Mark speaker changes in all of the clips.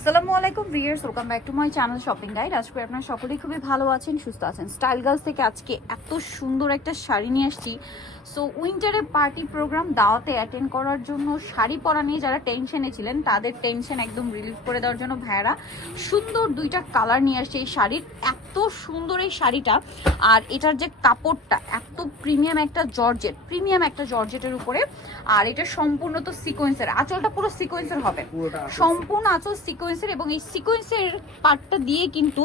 Speaker 1: আসসালামু channel shopping খুবই ভালো আছেন, সুস্থ আছেন। স্টাইল গার্লস থেকে আজকে এত সুন্দর একটা শাড়ি নিয়ে আসছি। সো উইন্টারে পার্টি প্রোগ্রাম দাওয়াতে অ্যাটেন্ড করার জন্য শাড়ি পরা নিয়ে যারা টেনশনে ছিলেন, তাদের টেনশন একদম রিলিফ করে দেওয়ার জন্য ভাইয়ারা সুন্দর দুইটা কালার নিয়ে আসছে এই শাড়ির। এত সুন্দর এই শাড়িটা আর এটার যে কাপড়টা এত প্রিমিয়াম একটা জর্জেট প্রিমিয়াম একটা জর্জেটের উপরে আর এটা সম্পূর্ণ তো সিকোয়েন্সের আঁচলটা পুরো সিকোয়েন্সের হবে। সম্পূর্ণ আঁচল সিকোয়েন্সের এবং এই সিকোয়েন্সের পার্টটা দিয়ে কিন্তু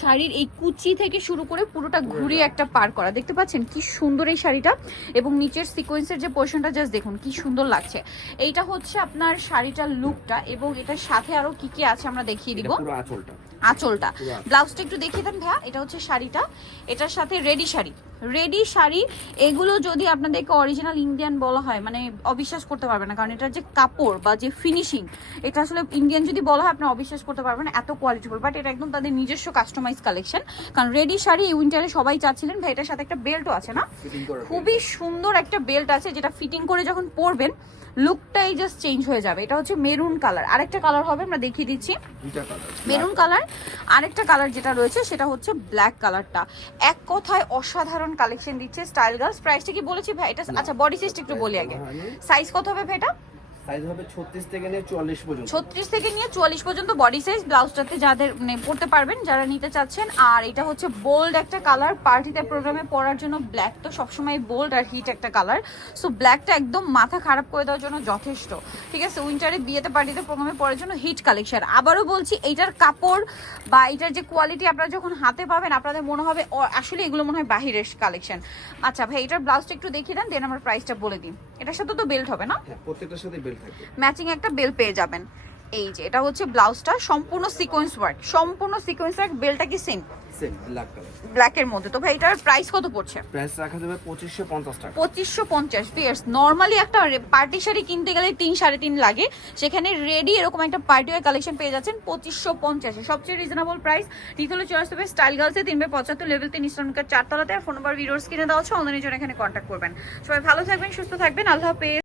Speaker 1: শাড়ির এই কুচি থেকে শুরু করে পুরোটা ঘুরিয়ে একটা পার করা। দেখতে পাচ্ছেন কি সুন্দর এই শাড়িটা এবং নিচের সিকোয়েন্সের যে পোর্শনটা জাস্ট দেখুন কি সুন্দর লাগছে। এইটা হচ্ছে আপনার শাড়িটার লুকটা এবং এটার সাথে আরও কি কি আছে আমরা দেখিয়ে দিব।
Speaker 2: আঁচলটা।
Speaker 1: আঁচলটা। ব্লাউজটা একটু দেখিয়ে দেন ভাইয়া এটা হচ্ছে শাড়িটা। এটার সাথে রেডি শাড়ি। রেডি শাড়ি এগুলো যদি আপনাদেরকে অরিজিনাল ইন্ডিয়ান বলা হয় মানে অবিশ্বাস করতে পারবেন না কারণ এটার যে কাপড় বা যে ফিনিশিং এটা আসলে ইন্ডিয়ান যদি বলা হয় আপনি অবিশ্বাস করতে পারবেন এত কোয়ালিটিফুল বাট এটা একদম তাদের নিজস্ব কাস্টমাইজ কালেকশন কারণ রেডি শাড়ি উইন্টারে সবাই চাচ্ছিলেন ভাই এটার সাথে একটা বেল্টও আছে না? খুবই সুন্দর একটা বেল্ট আছে যেটা ফিটিং করে যখন পরবেন লুকটাই জাস্ট চেঞ্জ হয়ে যাবে। এটা হচ্ছে মেরুন কালার আরেকটা কালার হবে আমরা দেখিয়ে দিচ্ছি। মেরুন কালার আরেকটা কালার যেটা রয়েছে সেটা হচ্ছে ব্ল্যাক কালারটা এক কথায় অসাধারণ কালেকশন দিচ্ছে স্টাইল গার্লস প্রাইসটা কি বলেছি ভাই? এটা আচ্ছা বডি সাইজটা একটু বলি আগে। সাইজ কত হবে ভাই এটা?
Speaker 2: সাইজ হবে 36 থেকে নিয়ে 44 পর্যন্ত।
Speaker 1: ছত্রিশ থেকে নিয়ে চুয়াল্লিশ পর্যন্ত বডি সাইজ ব্লাউজটাতে যাদের মানে পড়তে পারবেন যারা নিতে চাচ্ছেন। আর এটা হচ্ছে বোল্ড একটা কালার পার্টিতে প্রোগ্রামে পরার জন্য ব্ল্যাক তো সবসময় বোল্ড আর হিট একটা কালার সো ব্ল্যাকটা একদম মাথা খারাপ করে দেওয়ার জন্য যথেষ্ট। ঠিক আছে উইন্টারে বিয়েতে পার্টিতে প্রোগ্রামে পরার জন্য হিট কালেকশন আবারও বলছি এইটার কাপড় বা এটার যে কোয়ালিটি আপনারা যখন হাতে পাবেন আপনাদের মনে হবে আসলে এগুলো মনে হয় বাহিরের কালেকশন আচ্ছা ভাই এটার ব্লাউজটা একটু দেখিয়ে দেন দেন আমার প্রাইসটা বলে দিন এটার সাথে তো বেল্ট হবে না?
Speaker 2: হ্যাঁ প্রত্যেকটার সাথে বেল্ট থাকবে
Speaker 1: ম্যাচিং একটা বেল পেয়ে যাবেন। এই যে এটা হচ্ছে ব্লাউজটা সম্পূর্ণ সিকোয়েন্স ওয়ার্ক সম্পূর্ণ সিকোয়েন্স ওয়ার্ক বেলটা কি সেম
Speaker 2: সেম ব্ল্যাক কালার
Speaker 1: ব্ল্যাকের মধ্যে। তো ভাই এটার প্রাইস কত পড়ছে?
Speaker 2: প্রাইস রাখা যাবে 2550 টাকা।
Speaker 1: পঁচিশশো পঞ্চাশ পিয়ার্স নর্মালি একটা পার্টি শাড়ি কিনতে গেলে তিন সাড়ে তিন লাগে। সেখানে রেডি এরকম একটা পার্টি ওয়ার কালেকশন পেয়ে যাচ্ছেন পঁচিশশো পঞ্চাশে সবচেয়ে রিজনেবল প্রাইস হলে চলে হবে স্টাইল গার্লসে তিনবে পঁচাত্তর লেভেল তিন ইস্টার্নকার চারতলাতে। আর ফোন নাম্বার ভিডিওস কিনে দেওয়া হচ্ছে অনলাইনের জন্য এখানে কন্ট্যাক্ট করবেন। সবাই ভালো থাকবেন সুস্থ থাকবেন। আল্লাহ হাফেজ।